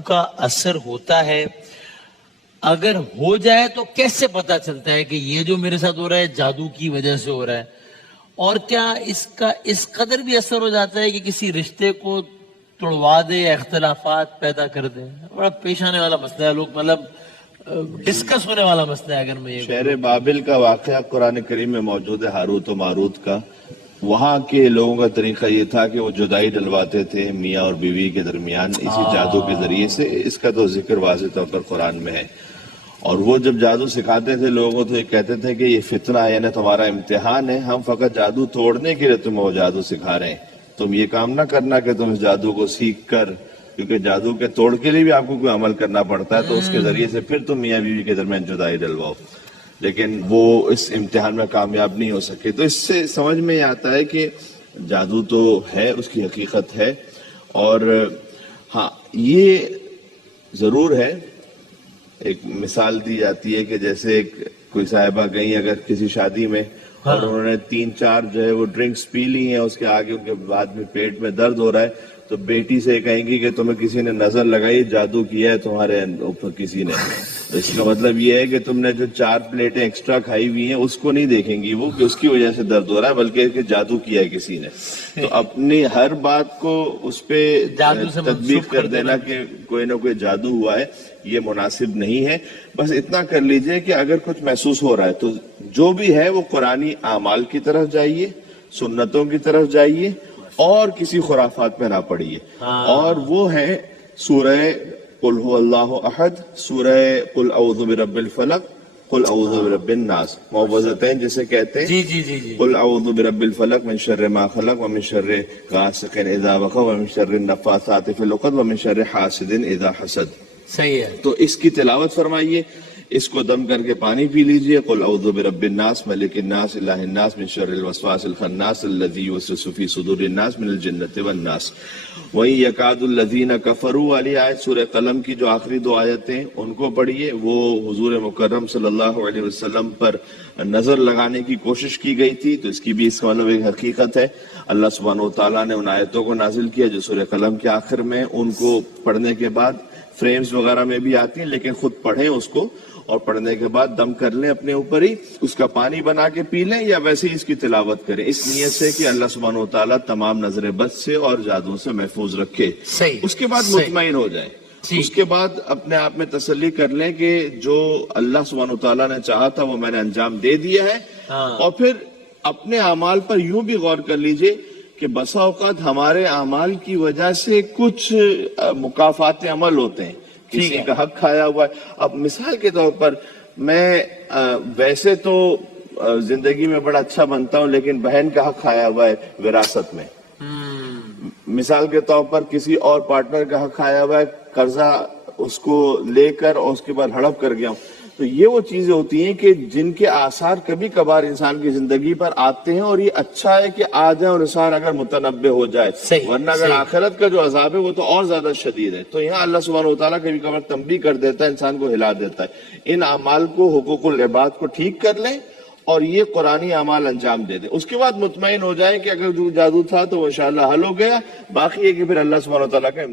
کا اثر ہوتا ہے؟ اگر ہو جائے تو کیسے پتا چلتا ہے کہ یہ جو میرے ساتھ ہو رہا ہے جادو کی وجہ سے ہو رہا ہے؟ اور کیا اس کا اس قدر بھی اثر ہو جاتا ہے کہ کسی رشتے کو توڑوا دے یا اختلافات پیدا کر دے؟ بڑا پیش آنے والا مسئلہ ہے، لوگ مطلب ڈسکس ہونے والا مسئلہ ہے۔ اگر میں شہر بابل کا واقعہ قرآن کریم میں موجود ہے، ہاروت و ماروت کا۔ وہاں کے لوگوں کا طریقہ یہ تھا کہ وہ جدائی ڈلواتے تھے میاں اور بیوی کے درمیان اسی جادو کے ذریعے سے۔ اس کا تو ذکر واضح طور پر قرآن میں ہے۔ اور وہ جب جادو سکھاتے تھے لوگوں کو تو یہ کہتے تھے کہ یہ فتنہ ہے، یعنی تمہارا امتحان ہے، ہم فقط جادو توڑنے کے لیے تمہیں وہ جادو سکھا رہے ہیں، تم یہ کام نہ کرنا کہ تم اس جادو کو سیکھ کر، کیونکہ جادو کے توڑ کے لیے بھی آپ کو کوئی عمل کرنا پڑتا ہے، تو اس کے ذریعے سے پھر تم میاں بیوی کے درمیان جدائی ڈلواؤ، لیکن وہ اس امتحان میں کامیاب نہیں ہو سکے۔ تو اس سے سمجھ میں یہ آتا ہے کہ جادو تو ہے، اس کی حقیقت ہے، اور ہاں یہ ضرور ہے۔ ایک مثال دی جاتی ہے کہ جیسے کوئی صاحبہ گئی اگر کسی شادی میں اور انہوں نے 3-4 جو ہے وہ ڈرنکس پی لی ہیں، اس کے آگے ان کے بعد میں پیٹ میں درد ہو رہا ہے، تو بیٹی سے کہیں گی کہ تمہیں کسی نے نظر لگائی، جادو کیا ہے تمہارے اوپر کسی نے۔ اس کا مطلب یہ ہے کہ تم نے جو 4 پلیٹیں ایکسٹرا کھائی ہوئی ہیں اس کو نہیں دیکھیں گی وہ کہ اس کی وجہ سے درد ہو رہا ہے، بلکہ کہ جادو کیا ہے کسی نے۔ تو اپنی ہر بات کو اس پہ تطبیق کر دینا کہ کوئی نہ کوئی جادو ہوا ہے، یہ مناسب نہیں ہے۔ بس اتنا کر لیجئے کہ اگر کچھ محسوس ہو رہا ہے تو جو بھی ہے وہ قرآنی اعمال کی طرف جائیے، سنتوں کی طرف جائیے، اور کسی خرافات میں نہ پڑیے۔ اور وہ ہے سورہ قل هو اللہ احد، سورہ قل اعوذ برب الفلق، قل اعوذ برب الناس، معوذتین جسے کہتے ہیں۔ جی قل اعوذ برب الفلق من شر ما خلق ومن شر غاسق اذا وقب ومن شر النفاثات في العقد ومن شر حاسد اذا حسد۔ صحیح ہے۔ تو اس کی تلاوت فرمائیے، اس کو دم کر کے پانی پی لیجئے۔ قل اعوذ برب الناس ملک الناس الہ الناس من شر الوسواس الخناس الذی یوسوس فی صدور الناس من الجنۃ والناس۔ وہی یکاد الذین کفروا والی آیت سورہ قلم کی جو آخری 2 آیتیں ان کو پڑھیے۔ وہ حضور مکرم صلی اللہ علیہ وسلم پر نظر لگانے کی کوشش کی گئی تھی، تو اس کی بھی اس کا مطلب ایک حقیقت ہے۔ اللہ سبحانہ وتعالیٰ نے ان آیتوں کو نازل کیا جو سورہ قلم کے آخر میں، ان کو پڑھنے کے بعد فریمز وغیرہ میں بھی آتی ہیں، لیکن خود پڑھیں اس کو، اور پڑھنے کے بعد دم کر لیں اپنے اوپر ہی، اس کا پانی بنا کے پی لیں، یا ویسے ہی اس کی تلاوت کریں، اس نیت سے کہ اللہ سبحانہ وتعالیٰ تمام نظر بد سے اور جادو سے محفوظ رکھے۔ اس کے بعد مطمئن ہو جائیں، اس کے بعد اپنے آپ میں تسلی کر لیں کہ جو اللہ سبحانہ وتعالیٰ نے چاہا تھا وہ میں نے انجام دے دیا ہے۔ اور پھر اپنے اعمال پر یوں بھی غور کر لیجئے کہ بسا اوقات ہمارے اعمال کی وجہ سے کچھ مکافات عمل ہوتے ہیں، کسی کا حق کھایا ہوا ہے۔ اب مثال کے طور پر میں ویسے تو زندگی میں بڑا اچھا بنتا ہوں، لیکن بہن کا حق کھایا ہوا ہے وراثت میں۔ مثال کے طور پر کسی اور پارٹنر کا حق کھایا ہوا ہے، قرضہ اس کو لے کر اور اس کے بعد ہڑپ کر گیا ہوں۔ تو یہ وہ چیزیں ہوتی ہیں کہ جن کے آثار کبھی کبھار انسان کی زندگی پر آتے ہیں، اور یہ اچھا ہے کہ آ جائیں اور انسان اگر متنبع ہو جائے، ورنہ اگر آخرت کا جو عذاب ہے وہ تو اور زیادہ شدید ہے۔ تو یہاں اللہ سبحانہ وتعالیٰ کبھی کبھار تنبیہ کر دیتا ہے، انسان کو ہلا دیتا ہے۔ ان اعمال کو، حقوق العباد کو ٹھیک کر لیں اور یہ قرآنی اعمال انجام دے دیں، اس کے بعد مطمئن ہو جائیں کہ اگر جو جادو تھا تو وہ انشاءاللہ حل ہو گیا، باقی ہے کہ پھر اللہ سبحانہ وتعالیٰ کا